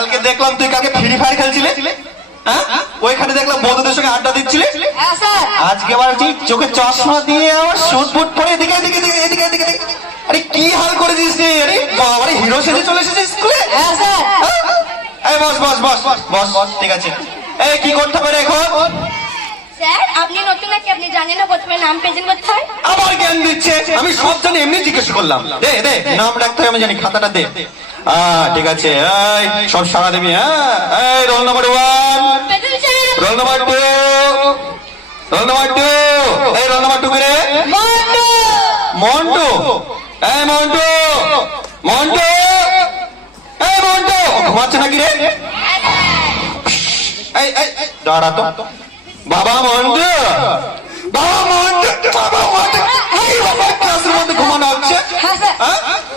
কালকে দেখলাম তুই কালকে ফ্রি ফায়ার খেলছিলে, হ্যাঁ ওইখানে দেখলাম বন্ধুদের সঙ্গে আড্ডা দিচ্ছিলে। আজকে আবার ঠিক চোখে চশমা দিয়ে আবার শুট ফুট পরে এদিকে এদিকে এদিকে এদিকে এদিকে এদিকে। আরে কি হাল করে দিস রে? আরে বাবা রে, হিরো সেজে চলে এসেছিস স্কুলে? এই বস বস বস বস বস, ঠিক আছে। এই কি করতে হবে এখন? স্যার আপনি নতুন নাকি, আপনি জানেন না প্রথমে নাম প্রেজেন্ট করতে হয়। আবার জ্ঞান দিচ্ছে, আমি সব জানি, এমনি জিজ্ঞেস করলাম। দে দে নাম রাখতে হয়, আমি জানি, খাতাটা দে। ঠিক আছে, এই সব সারা দেবি। হ্যাঁ, এই roll number 1, roll number 2, roll number 2, এই রোল নাম্বার 2 রে মন্টু। মন্টু, এই মন্টু, মন্টু, এই মন্টু ঘুমাচ্ছে নাকি রে? এই এই দাঁড়া তো বাবা মন্টু, বাবা মন্টু, বাবা মন্টু, এই বাবা ক্লাসের মধ্যে ঘুমানো হচ্ছে?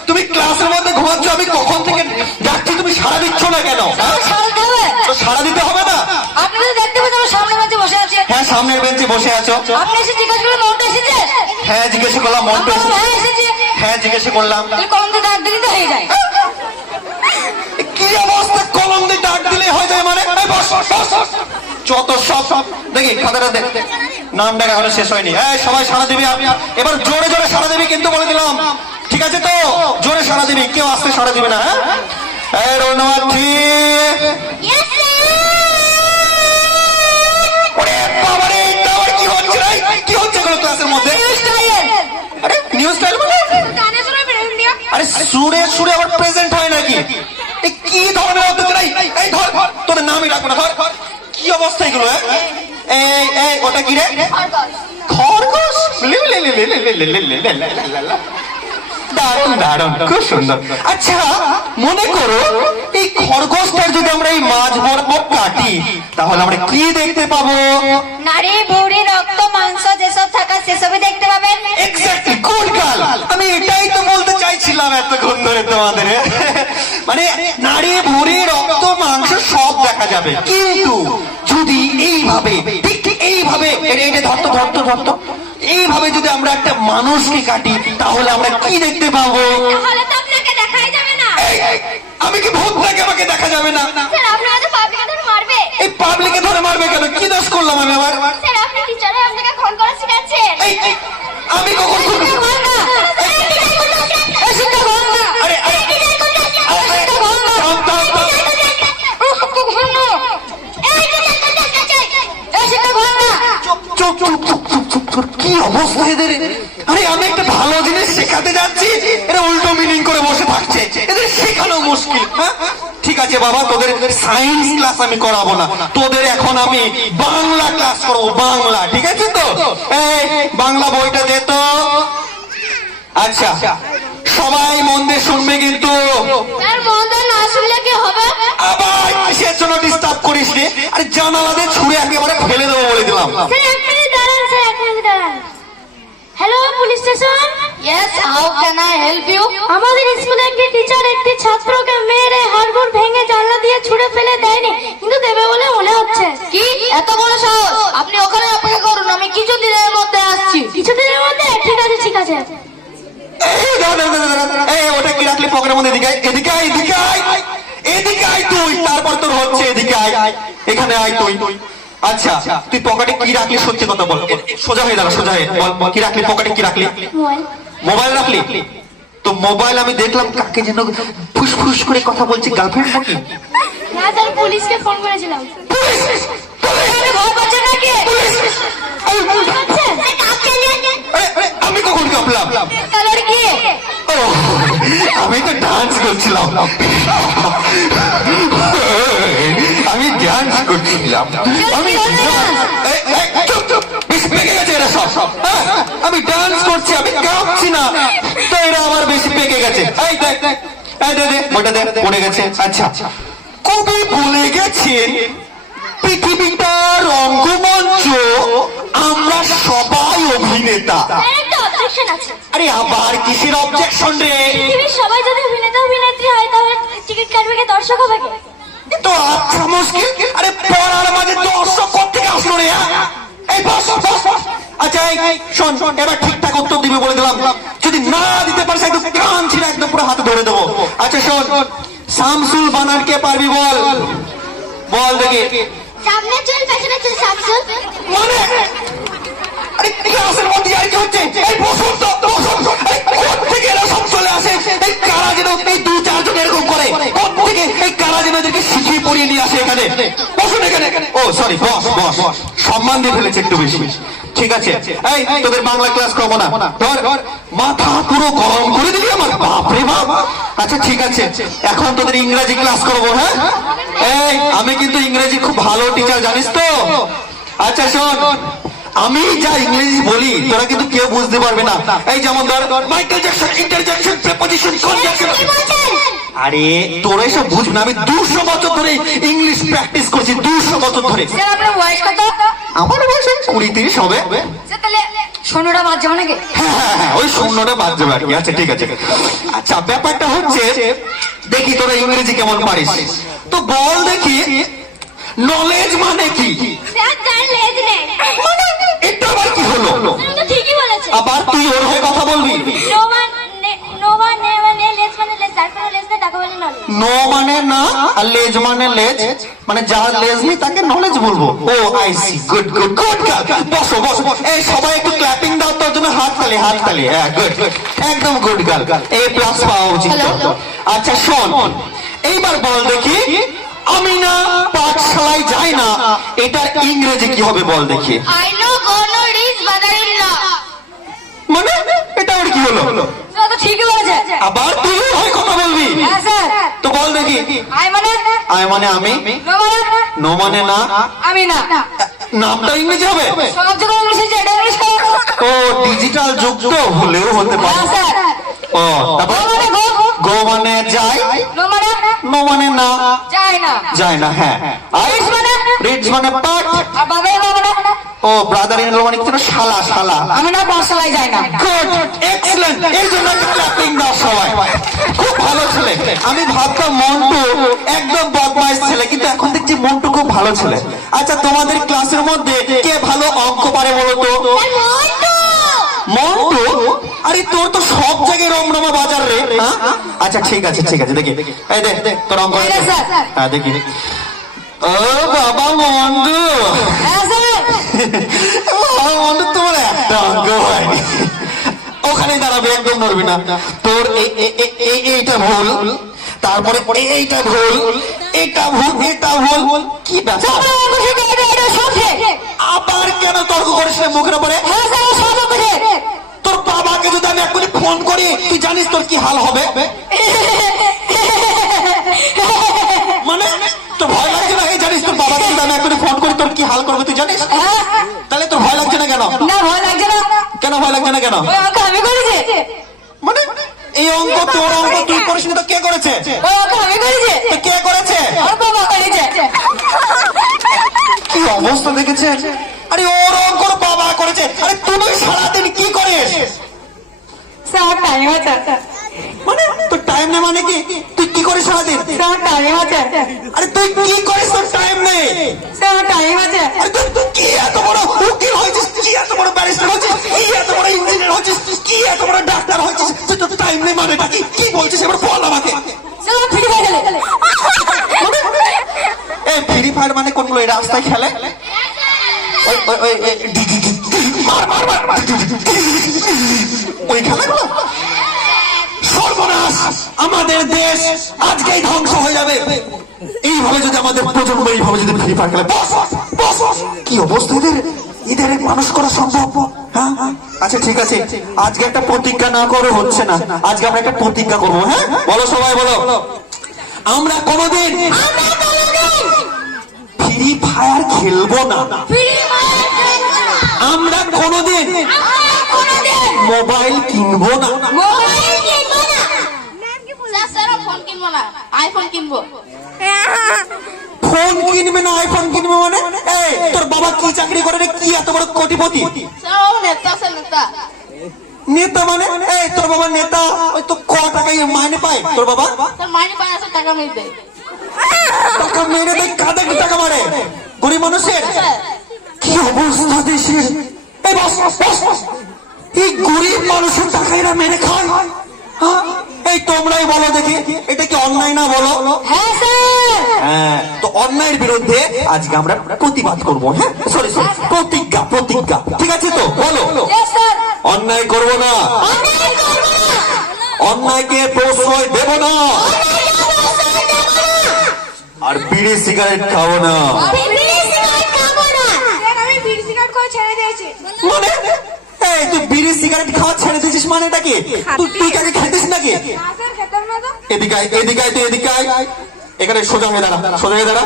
তুমি ক্লাসের মধ্যে ঘুমাচ্ছ, আমি কখন থেকে ডাকছি, তুমি সাড়া দিচ্ছ না কেন? তো সাড়া দিতে হবে না? আপনি তো দেখতে পাচ্ছেন আমি সামনের বেঞ্চে বসে আছি। হ্যাঁ সামনের বেঞ্চে বসে আছো। আপনি এসে জিজ্ঞেস করলেন মন্টু এসেছে? হ্যাঁ জিজ্ঞেস করলাম মন্টু এসেছে। হ্যাঁ জিজ্ঞেস করলাম। কলম দিয়ে ডাক দিলে তো হয়ে যায়। কি অবস্থা, কলম দিয়ে ডাক দিলে হয়ে যায় মানে? বস বস, যত সব সব দেখি খাতাটা দেখ। নাম ডাক এখনো শেষ হয়নি। এই সবাই সাড়া দিবি, এবার জোরে জোরে সাড়া দিবি কিন্তু, বলে দিলাম, ঠিক আছে তো? জোরে সাড়া দিবি, কেউ আসতে সাড়া দিবি না। হ্যাঁ, এই রোল নাম্বার 3। ওরে বাবা রে, এটা আবার কি হচ্ছে রে? কি হচ্ছে এগুলো ক্লাসের মধ্যে? আরে নিউ স্টাইল মানে? আরে সুরে সুরে আবার প্রেজেন্ট হয় নাকি? এই কি ধরনের হচ্ছে রে? এই ধর, তোদের নামই রাখবো না, ধর। কি অবস্থা এগুলো? এই এই ওটা কি রে? খরগোশ। দারুণ দারুণ, খুব সুন্দর। আচ্ছা মনে করো এই খরগোশটার যদি আমরা এই মাঝ বরাবর কাটি, তাহলে আমরা কি দেখতে পাবো? নারী ভুঁড়ি রক্ত মাংস যেসব থাকা সেসবই দেখতে পাবেন। Exactly, good girl. আমি এটাই তো বলতে চাইছিলাম এতক্ষণ ধরে তোমাদের। মানে নারী ভুঁড়ি রক্ত মাংস সব দেখা যাবে, কিন্তু যদি এইভাবে, ঠিক ঠিক এইভাবে, এটা ধরতো ধরতো ধরতো, এইভাবে যদি আমরা একটা মানুষকে কাটি, তাহলে আমরা কি দেখতে পাবো? তাহলে তো আপনাকে দেখাই যাবে না। আমি কি ভূত নাকি, আমাকে দেখা যাবে না? স্যার আপনাকে তো পাবলিকে ধরে মারবে। এই পাবলিকে ধরে মারবে কেন? কি দোষ করলাম আমি আবার? স্যার আপনি টিচার আপনাকে খুন করা শিখাচ্ছেন। আমি কখন খুন? আরে আরে চুপ চুপ চুপ চুপ চুপ চুপ, কি অবস্থা এদের? আরে আমি একটা ভালো জিনিস শেখাতে যাচ্ছি, এরা উল্টো মিনিং করে বসে থাকছে, এদের শেখানো মুশকিল। হ্যাঁ ঠিক আছে বাবা, তোদের সায়েন্স ক্লাস আমি করাবো না, তোদের এখন আমি বাংলা ক্লাস করবো, বাংলা, ঠিক আছে তো? এই বাংলা বইটা দে তো। আচ্ছা সবাই মন দিয়ে শুনবে কিন্তু। স্যার মন দিয়ে না শুনলে কি হবে? আবার কিসের জন্য ডিস্টার্ব করিস রে? আরে জানালা দিয়ে ছুঁড়ে একেবারে ফেলে দেবো বলে দিলাম। স্যার এক মিনিট দাঁড়ান, স্যার এক মিনিট দাঁড়ান। Hello police station. Yes, how can I help you? আমাদের স্কুলে একটি টিচার একটি ছাত্রকে মেরে হাড়গোড় ভেঙে জানলা দিয়ে ছুঁড়ে ফেলে দেয়নি, কিন্তু দেবে বলে মনে হচ্ছে। কি এত বড় সাহস? আপনি ওখানে অপেক্ষা করুন, আমি কিছুদিনের মধ্যে আসছি। কিছুদিনের মধ্যে? ঠিক আছে ঠিক আছে। ওটা কি রাখলি পকেটের মধ্যে? এদিকে এদিকে এদিকে এদিকে আয় তুই, তারপর তোর হচ্ছে এদিকে আয়, এখানে আয় তুই। আচ্ছা তুই পকেটে কি রাখলি, সত্যি কথা বল, সোজা হয়ে দাঁড়া, সোজা হয়ে বল, কি রাখলি পকেটে? কি রাখলি? মোবাইল রাখলি? তো মোবাইল আমি দেখলাম কাকে যেন ফুসফুস করে কথা বলছে, গার্লফ্রেন্ড নাকি? না স্যার, পুলিশকে ফোন করেছিলাম। আমি কখন কাঁপলাম? আমি তো ডান্স করছিলাম, আমি ডান্স করছিলাম, আমি ডান্স করছি, আমি কাঁপছি না, তো এরা আমার বেশি পেকে গেছে। পড়ে গেছে। আচ্ছা কবি বলে গেছেন পৃথিবীটা রঙ্গমঞ্চ, আমরা সবাই অভিনেতা। আরে আবার কিসের অবজেকশন রে? পৃথিবীর সবাই যদি অভিনেতা অভিনেত্রী হয় তাহলে টিকিট কাটবে কে, দর্শক হবে কে? তো আচ্ছা মুশকিল। আরে পড়ার মাঝে দর্শক কোত্থেকে আসলো রে? এই বস বস বস। আচ্ছা শোন, এবার ঠিকঠাক উত্তর দিবি বলে দিলাম, যদি না দিতে পারিস একদম কান ছিঁড়ে একদম পুরো হাতে ধরে দেবো। আচ্ছা শোন, শামসুল বানান কে পারবি বল, বল দেখি। সামনে চল পেছনে চল শামসুল। মানে আরে ক্লাসের মধ্যে আর কি হচ্ছে? এই বসুন তো, বসুন। এই কোত্থেকে এরা সব চলে আসে? এই কারা যেন এই 2-4 জন এরকম করে, কোত্থেকে এই কারা যেন এদেরকে শিখিয়ে পড়িয়ে নিয়ে আসে এখানে? বসুন এখানে। ও সরি, বস বস, সম্মান দিয়ে ফেলেছে একটু বেশি। ঠিক আছে, এই তোদের বাংলা ক্লাস করবো না, ধর মাথা পুরো গরম করে দিবি আমার, বাপরে বাপ। আচ্ছা ঠিক আছে, এখন তোদের ইংরেজি ক্লাস করবো। হ্যাঁ, এই আমি কিন্তু ইংরেজি খুব ভালো টিচার, জানিস তো। আচ্ছা শোন, আমি যা ইংরেজি বলি তোরা কিন্তু কেউ বুঝতে পারবে না। এই যেমন ধর Michael Jackson, interjection, preposition, conjunction. আরে তোরা এসব বুঝবি না, আমি 200 বছর ধরে ইংলিশ প্র্যাকটিস করছি, 200 বছর ধরে। স্যার আপনার বয়স কত? আমার বয়স 20-30 হবে। স্যার তাহলে 16টা বাদ যাবে নাকি? হ্যাঁ, ওই 0টা বাদ যাবে আর কি। আচ্ছা ঠিক আছে। আচ্ছা ব্যাপারটা হচ্ছে, দেখি তোরা ইংরেজি কেমন পারিস। তো বল দেখি, নলেজ মানে কি? স্যার যার লেজ নেই। এটা আবার কি হলো? স্যার তো ঠিকই বলেছে। আবার তুই ওর হয়ে কথা বলবি? নো ওয়ান মানে লেজ মানে লেজ, যার কোনো লেজ নেই তাকে বলে নলেজ। নো মানে না, আর লেজ মানে লেজ, মানে যার লেজ নেই তাকে নলেজ বলবো। Oh I see, good good good girl. বসো বসো, এই সবাই একটু ক্ল্যাপিং দাও তোর জন্য, হাততালি হাততালি। হ্যাঁ গুড, একদম গুড গার্ল, A+ পাওয়া উচিত। আচ্ছা শোন, এইবার বল দেখি, আমি না পাঠশালায় যাই না, এটার ইংরেজি কি হবে বল দেখি। I know gonna rich brother in law. মানে এটা আর কি হলো? স্যার তো ঠিকই বলেছে। আবার তুই ওর হয়ে কথা বলবি? হ্যাঁ স্যার। তো বল দেখি। আই মানে আই মানে আমি, নো মানে নো মানে না, আমি না। নামটা ইংরেজি হবে? সব জায়গায় ইংলিশ আছে, এটা ইংলিশ হবে। ও ডিজিটাল যুগ তো, হলেও হতে পারে। হ্যাঁ স্যার। ও তারপর গো মানে গো, গো মানে যাই, নো মানে নো মানে না, যায় না। যায় না। হ্যাঁ, আর রিচ মানে রিচ মানে পাঠ। আর বাবা ইন ল মানে ও ব্রাদার ইন ল মানে কি? শালা শালা। আমি না পাঠশালায় যাই না। Good, excellent. এই জন্য ক্ল্যাপিং দাও সবাই, খুব ভালো ছেলে। আমি ভাবতাম মন্টু একদম বদমাইশ ছেলে, কিন্তু এখন দেখছি মন্টু খুব ভালো ছেলে। আচ্ছা তোমাদের ক্লাসের মধ্যে কে ভালো অঙ্ক পারে বলো তো? মন্টু? আরে তোর তো সব জায়গায় রমরমা বাজার রে। হ্যাঁ? আচ্ছা ঠিক আছে ঠিক আছে, দেখি এই দেখ তোর অঙ্ক। ঠিক আছে, স্যার। হ্যাঁ দেখি। ও বাবা মন্টু, হ্যাঁ স্যার। মন্টু তোমার একটা অঙ্ক হয়নি, ওখানে দাঁড়াবে, একদম নড়বি না। তোর এইটা ভুল, তারপরে এইটা ভুল, এটা ভুল, এটা ভুল। কি ব্যাপার? আবার কেন তর্ক করিস না মুখের উপরে? হ্যাঁ স্যার, সব বুঝে। তোর বাবাকে যদি আমি এক্ষুনি ফোন করি, তুই জানিস তোর কি হাল হবে? মানে তোর ভয় লাগছে না? এই জানিস তোর বাবাকে যদি আমি এক্ষুনি ফোন করি তোর কি হাল করবে তুই জানিস? তাহলে তোর ভয় লাগছে না কেন? না ভয় লাগছে না। কেন ভয় লাগছে না কেন? ওই অঙ্ক আমি করেছি। মানে এই অঙ্ক তোর অঙ্ক তুই করিস নি তো কে করেছে? ওই অঙ্ক আমি করেছি। তো কে করেছে? আর বাবা করেছে। কি অবস্থা দেখেছে? আরে ওর অঙ্ক ওর বাবা করেছে। আরে তুই সারাদিন কি করিস? স্যার টাইম আছে। মানে তোর টাইম নেই মানে কি? তুই কি করিস সারাদিন? স্যার টাইম আছে। আরে তুই কি করিস? তোর টাইম নেই। স্যার টাইম আছে। আরে তুই কি এত বড় উকিল হয়েছিস? কি এত বড় ব্যারিস্টার হয়েছিস? কি এত বড় ইঞ্জিনিয়ার হয়েছিস? কি এত বড় ডাক্তার হয়েছিস? তুই তোর টাইম নেই মানেটা কি? কি বলছিস এবার বল আমাকে। স্যার ফ্রি ফায়ার খেলে। এই ফ্রি ফায়ার মানে কোনগুলো? এই রাস্তায় খেলে? ওই ওই ওই মার মার মার, ওই খেলাগুলো? সর্বনাশ, আমাদের দেশ আজকেই ধ্বংস হয়ে যাবে এইভাবে যদি আমাদের প্রজন্ম এইভাবে যদি ফ্রি ফায়ার খেলে। বস বস, কি অবস্থা এদের, এদের মানুষ করা সম্ভব? হ্যাঁ আচ্ছা ঠিক আছে, আজকে একটা প্রতিজ্ঞা না করে হচ্ছে না, আজকে আমরা একটা প্রতিজ্ঞা করবো। হ্যাঁ বলো সবাই বলো, আমরা কোনোদিন ফ্রি ফায়ার খেলবো না। আমরা কোনোদিন মোবাইল কিনবো না। মোবাইল কিনবো না। স্যার ফোন কিনবো না, আইফোন কিনবো। ফোন কিনবে না, আইফোন কিনবে মানে? এই তোর বাবা কি চাকরি করে রে? কি এত বড় কোটিপতি? স্যার ও নেতা, স্যার নেতা। নেতা মানে? এই তোর বাবা নেতা? ওই তো ক টাকা মাইনে পায় তোর বাবা? স্যার মাইনে 5,000 টাকা মেরে দেয়। টাকা মেরে দেয়? কাদের টাকা মারে? গরিব মানুষের? স্যার কি অবস্থা দেশের! এই বস বস বস, এই গরিব মানুষের টাকা এরা মেরে খায়। হ্যাঁ? এই তোমরাই বলো দেখি, এটা কি অন্যায় না বলো? হ্যাঁ স্যার। হ্যাঁ, তো অন্যায়ের বিরুদ্ধে আজকে আমরা প্রতিবাদ করবো। হ্যাঁ, সরি প্রতিজ্ঞা, ঠিক আছে তো? বলো। অন্যায় করবো না, অন্যায়কে প্রশ্রয় দেব না, আর বিড়ি সিগারেট খাবো না। মানে এই তুই বিড়ি সিগারেট খাওয়া ছেড়ে দিয়েছিস, মানে এটা কি? তুই কাকে খেতিস নাকি? এদিকে আয়, এদিকে আয়, তুই এদিকে আয়, এখানে সোজা হয়ে দাঁড়া, সোজা হয়ে দাঁড়া।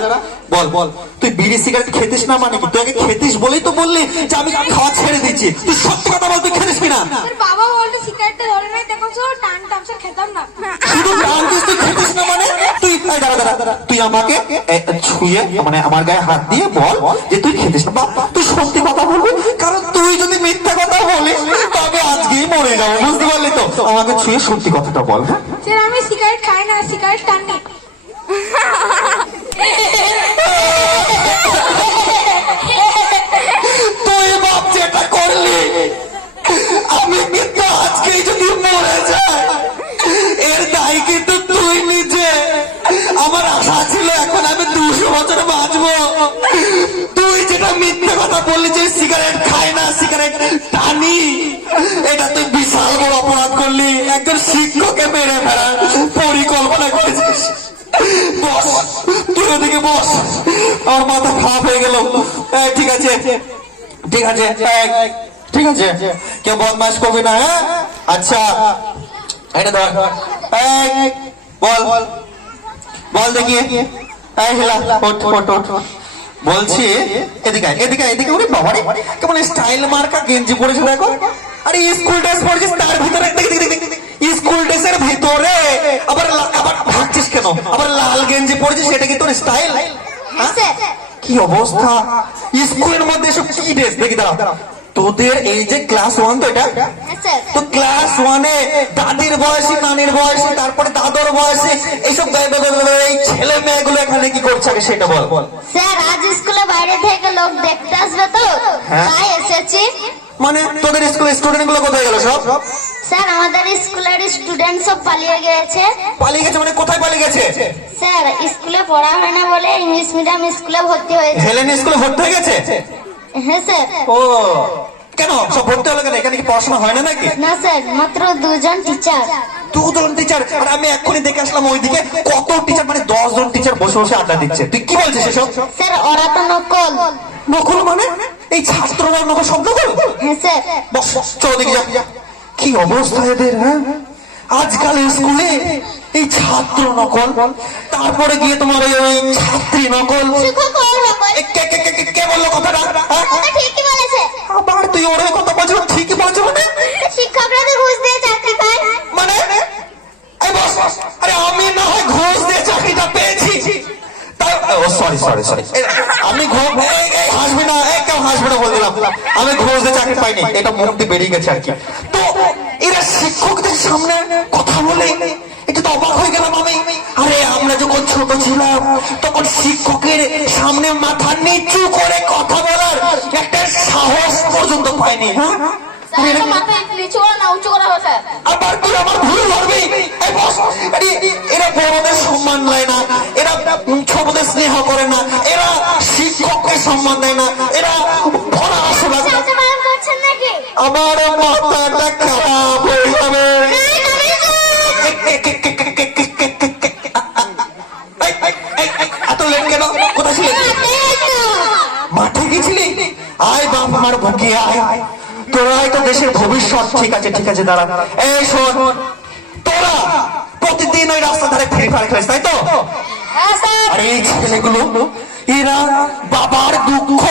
বল তুই বিড়ি সিগারেট খেতিস না মানে কি? তুই আগে খেতিস বলেই তো বললি যে আমি খাওয়া ছেড়ে দিচ্ছি। তুই সত্যি কথা বল, তুই খেতিস কিনা? বাবা বলতে সিগারেটটা ধরে নাই, দেখো টানতাম, স্যার খেতাম না। শুধু টানতিস, তুই খেতিস না মানে? তুই দাঁড়া, তুই আমাকে ছুঁয়ে মানে আমার গায়ে হাত দিয়ে বল যে তুই খেতিস না। বাবা তুই সত্যি কথা বলবি, কারণ তুই যদি মিথ্যা কথা বলিস তবে আজকেই মরে যাবো, বুঝতে পারলি তো? আমাকে ছুঁয়ে সত্যি কথাটা বল। হ্যাঁ স্যার আমি সিগারেট খাই না, সিগারেট টানি। তুই বাপ যেটা করলি, আমি কিন্তু আজকেই যদি মরে যাই এর দায় কিন্তু তুই নিজে। আমার আশা ছিল এখন আমি 200 বছর বাঁচবো। তুই যেটা মিথ্যে কথা বললি যে সিগারেট খাই না, সিগারেট টানি, এটা তুই বিশাল বড় অপরাধ করলি। একজন শিক্ষককে মেরে ফেলার পরিকল্পনা করেছিস। বস, তুই ওদিকে বস, আমার মাথা খারাপ হয়ে গেল। ঠিক আছে, ঠিক আছে, ঠিক আছে, কেউ বদমাশ করবি না। হ্যাঁ আচ্ছা, এটা ধর, বল বল দেখি, বলছি এদিকে এদিকে এদিকে। ওরে বাবারে, কেমন স্টাইল মার্কা গেঞ্জি পরেছে দেখো। আরে স্কুল ড্রেস পরেছিস, তার ভিতরে স্কুল ড্রেসের ভিতরে আবার ভাবছিস কেন? আবার লাল গেঞ্জি পরেছিস, সেটা কি তোর স্টাইল? কি অবস্থা স্কুলের মধ্যে, এসব কি ড্রেস? দেখি দাঁড়া, তোদের এই যে ক্লাস 1 তো এটা, তো ক্লাস 1-এ দাদির বয়সী, নানির বয়সী, তারপরে দাদর বয়সী এইসব এই ছেলে মেয়েগুলো এখানে কি করছে আগে সেটা বল। স্যার আজ স্কুলে বাইরে থেকে লোক দেখতে আসবে তো, তাই এসেছি। মানে তোদের স্কুলের স্টুডেন্ট গুলো কোথায় গেল সব? স্যার আমাদের স্কুলের স্টুডেন্ট সব পালিয়ে গেছে। পালিয়ে গেছে মানে কোথায় পালিয়ে গেছে? স্যার স্কুলে পড়া হয় না বলে ইংলিশ মিডিয়াম স্কুলে ভর্তি হয়েছে। হেলেন স্কুলে ভর্তি হয়ে গেছে? হ্যাঁ স্যার। ও কেন সব ভর্তি হলো কেন? এখানে কি পড়াশোনা হয় না নাকি? না স্যার, মাত্র 2 জন টিচার। 2 জন টিচার? আর আমি এক্ষুনি দেখে আসলাম ওইদিকে কত টিচার, মানে 10 জন টিচার বসে বসে আড্ডা দিচ্ছে। তুই কি বলছিস এসব? স্যার ওরা তো নকল। নকল মানে? এই ছাত্ররা নকল, সব নকল? হ্যাঁ স্যার। বস, চল দিকে যা। কি অবস্থা এদের! হ্যাঁ আজকাল স্কুলে এই ছাত্র নকল, তারপরে গিয়ে তোমার ওই ছাত্রী নকল। কে বললো কথাটা? ঠিকই বলেছে। আবার তুই ওরে কথা বলছিস? ঠিকই বলছো মানে? শিক্ষকরা তো ঘুষ দিয়ে চাকরি পায়। মানে এই বস, আরে আমি না হয় ঘুষ দিয়ে চাকরিটা পেয়েছি, সরি আমি হাসবে না, কেউ হাসবে না বললাম। আমি ঘুষ দিয়ে চাকরি পাইনি, এটা মুখ দিয়ে বেরিয়ে গেছে আর কি। তো এরা শিক্ষকদের সামনে কথা বলে, এটা তো অবাক হয়ে গেলাম আমি। আরে আমরা যখন ছোট ছিলাম তখন শিক্ষকের সামনে মাথা নিচু করে কথা বলার একটা সাহস পর্যন্ত পাইনি। হ্যাঁ আবার তুই আমার ভুল ধরবি? এরা বড়দের সম্মান দেয় না, এরা ছোটদের স্নেহ করে না, এরা শিক্ষককে সম্মান দেয় না, এরা পড়াশোনা। আমার মাথাটা খারাপ হয়ে যাবে। এত লেট কেন? কোথায় ছিলি? মাঠে গেছিলি? আয় বাপ আমার বুকে আয়, তোরাই তো দেশের ভবিষ্যৎ। ঠিক আছে ঠিক আছে, দাঁড়া। এই শোন, তোরা প্রতিদিন ওই রাস্তা ধারে ফ্রি ফায়ার খেলিস তাই তো? আর এই ছেলেগুলো এরা বাবার দুঃখ,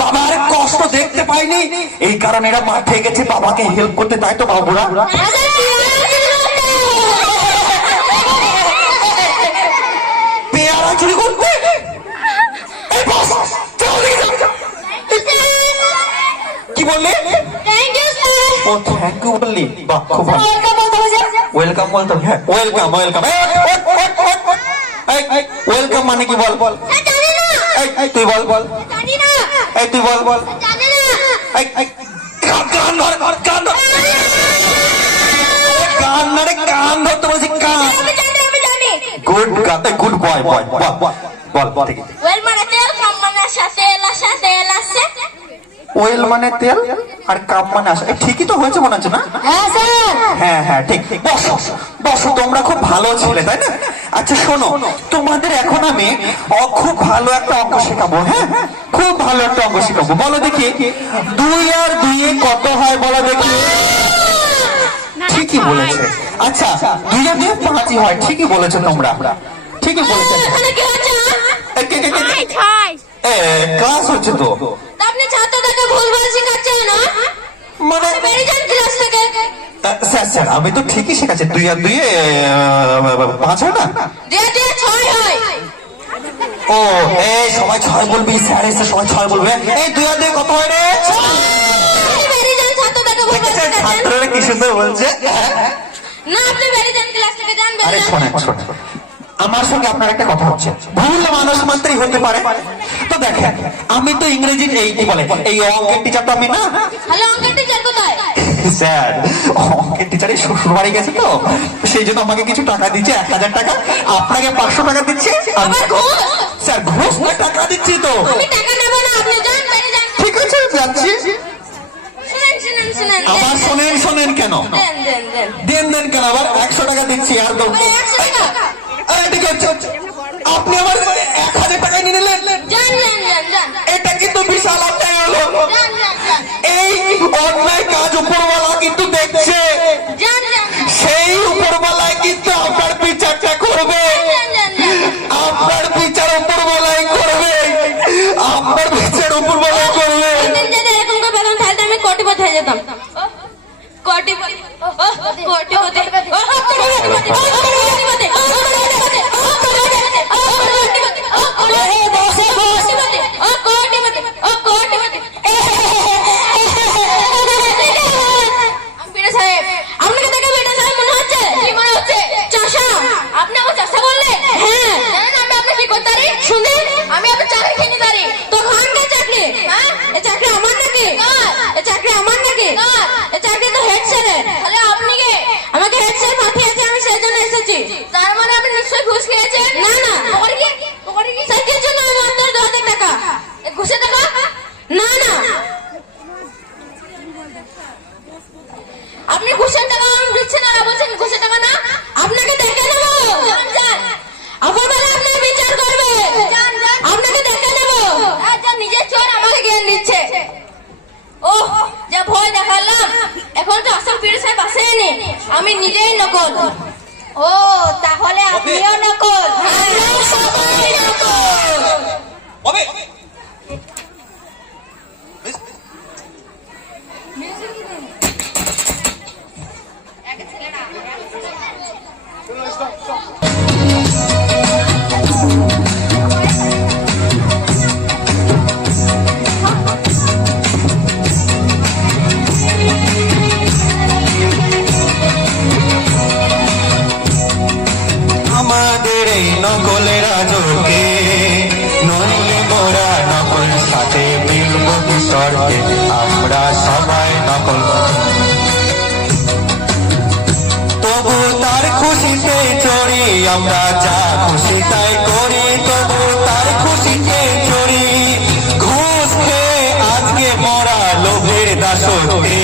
বাবার কষ্ট দেখতে পায়নি, এই কারণে এরা মাঠে গেছে বাবাকে হেল্প করতে, তাই তো বাবুরা? পেয়ারা চুরি করতে? এই বস, কি বললি? ও থ্যাংক ইউ বললি? বাহ খুব ভালো। ওয়েলকাম বলতো? হ্যাঁ ওয়েলকাম ওয়েলকাম। ওয়েলকাম মানে কি বল? তুই বল বল। তুই বল বল। কান ধর, কান ধরতে বলছি। বয় বল থেকে ওয়েল মানে তেল, কাম মানে আসা, তেল আসা, তেল আসছে। ওয়েল মানে তেল আর কাপ মানে আসা, ঠিকই তো হয়েছে মনে হচ্ছে না? হ্যাঁ স্যার। হ্যাঁ হ্যাঁ ঠিক। বসো বসো, তোমরা খুব ভালো ছেলে তাই না? আচ্ছা শোনো, তোমাদের এখন আমি খুব ভালো একটা অঙ্ক শেখাবো। হ্যাঁ খুব ভালো একটা অঙ্ক শেখাবো। বলো দেখি 2 আর 2 কত হয় বলো দেখি। ঠিকই বলেছে। আচ্ছা 2 আর 2 5ই হয়, ঠিকই বলেছো তোমরা, ঠিকই বলেছো। এখানে কি হচ্ছে? ক্লাস হচ্ছে তো। তা আপনি ছাত্রদেরকে ভুলভাল শেখাচ্ছেন না? মানে বেরিয়ে যান ক্লাস থেকে। স্যার স্যার আমি তো ঠিকই শেখাচ্ছি, 2 আর 2 5 হয় না? 2 আর 2 6 হয়। ও এই সবাই 6 বলবি, স্যার এসে সবাই 6 বলবে। এই 2 আর 2 কত হয় রে? আপনি বেরিয়ে যান, ছাত্রদেরকে ভুলভাল শেখাচ্ছেন। ছাত্ররা কি সুন্দর বলছে। না আপনি বেরিয়ে যান ক্লাস থেকে, যান আরে বেরিয়ে যান। শোনেন শোনেন, আমার সঙ্গে আপনার একটা কথা হচ্ছে। ভুল মানুষ মাত্রই হতে পারে। তো দেখেন আমি তো ইংরেজি এই কি বলে এই অঙ্কের টিচার তো আমি না। হ্যালো অঙ্কের টিচার কোথায়? স্যার অঙ্কের টিচার এই শ্বশুর বাড়ি গেছে তো, সেই জন্য আমাকে কিছু টাকা দিচ্ছে, 1000 টাকা। আপনাকে 500 টাকা দিচ্ছে। আবার ঘুষ? স্যার ঘুষ না, টাকা দিচ্ছি তো। আমি টাকা নেব না, আপনি যান বেরিয়ে যান। ঠিক আছে যাচ্ছি। শুনেন আবার শোনেন শোনেন কেন? দেন কেন? আবার 100 টাকা দিচ্ছি আর তো। 100 টাকা। ঠিক আছে, আপনি আবার 1000 টাকা নিয়ে নিলেন। যান যান যান যান এটা কিন্তু বিশাল অন্যায় হলো। যান যান যান এই অন্যায় কাজ উপরওয়ালা কিন্তু দেখছে, যান যান সেই উপরওয়ালায় কিন্তু আপনার বিচারটা করবে। আপনার বিচার উপরওয়ালাই করবে, আপনার বিচার উপরওয়ালাই করবে। একদিন যদি এরকম করে পেতাম তাহলে তো আমি কোটিপতি হয়ে যেতাম। কোটিপতি, কোটিপতি, আপনাকে দেখে বেটা সাহেব মনে হচ্ছে? কি মনে হচ্ছে? চাষা। আপনি আমার চাষা বললেন? হ্যাঁ। জানেন আমি আপনাকে কি করতে পারি? শুনেন, আমি আপনার চাকরি কিনে পারি। তো খানকার চাকরি? হ্যাঁ? এই চাকরি আমার নাকি? এই চাকরি আমার নাকি? এই চাকরি তো হেড স্যারের। তাহলে আপনি কে? আমাকে হেড স্যার পাঠিয়েছে, আমি সেই জন্য এসেছি। তার মানে আপনি নিশ্চয়ই ঘুষ খেয়েছেন? না না। ওখানে কি? স্যার কিছু না, মাত্র 2000 টাকা। ঘুষের টাকা? না না। আপনি ঘুষের টাকা আমি দিচ্ছেন আর বলছেন ঘুষের টাকা না? আপনাকে দেখে নেবো। যান যান। আপনারা আপনার বিচার করবে। যান যান। আপনাকে দেখে নেবো। যা নিজের চোর আমাকে জ্ঞান দিচ্ছে। ওহ যা ভয় দেখালাম, এখন তো আসল পীর সাহেব আসেনি, আমি নিজেই নকল। ও তাহলে আপনিও নকল? আমরা সবাই নকল। আমাদের এই নকলের রাজকে নইলে মোরা নকল সাথে মিলব কিশোরকে, আমরা সবাই নকল। তবু তার খুশিতে চড়ি, আমরা যা খুশি তাই করি। তবু তার খুশিতে চড়ি, ঘুষ খেয়ে আজকে মোরা লোভের দাসতে,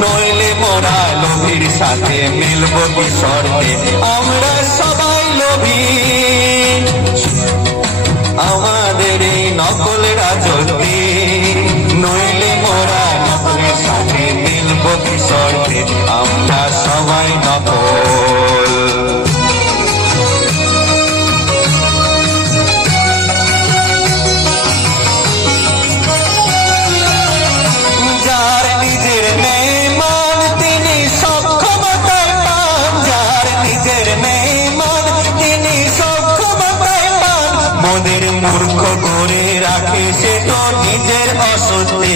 নইলে মোরা লোভীর সাথে মিলব কিশোরকে, আমরা সবাই লোভী। আমাদের এই নকল রাজতে, নইলে মোরা নকলের সাথে মিলব কিশোরকে, আমরা সবাই নকল। যার নিজের নেই মান তিনি সব ক্ষমতায় পান, যার নিজের নেই মান তিনি সব ক্ষমতায় পান। মোদের মূর্খ করে রাখে সে তো নিজের অসতে,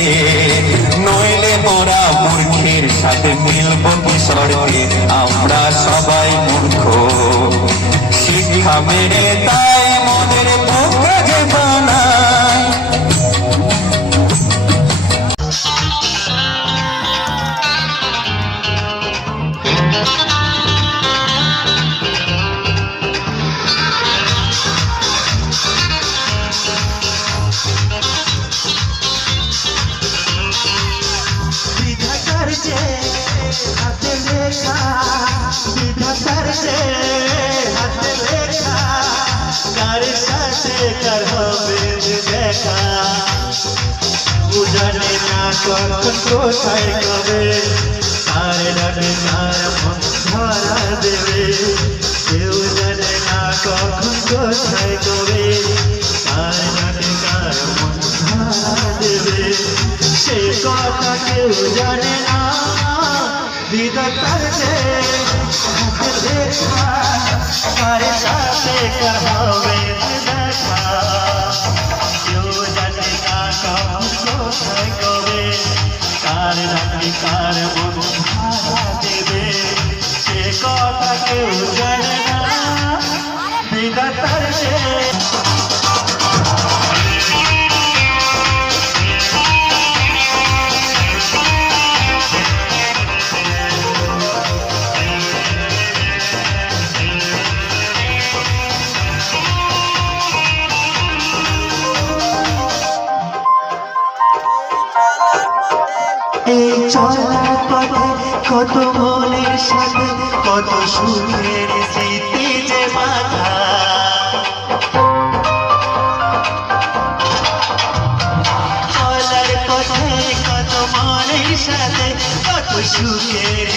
নইলে মোরা মূর্খের সাথে মিলব কিশোরকে, আমরা সবাই মূর্খ। শিক্ষা মেরে তাই মোদের বুকে যে বানায়। জানে না কখন কোথায় কবে কার ডাকে কার মন ধরা দেবে কেউ জানে না কখন কোথায় কবে কার ডাকে কার মন ধরা দেবে সে কথা কেউ জানে না বিধাতার যে হাতে দেখা কার সাথে কার হবে দেখা কেউ জানে না কখন কোথায় কবে কার ডাকে কার মন ধরা দেবে সে কথা কেউ জানে না বিধাতার যে এই চলার পথে কত মনের সাথে কত সুখের স্মৃতি যে বাধা চলার পথে কত মনের সাথে কত সুখের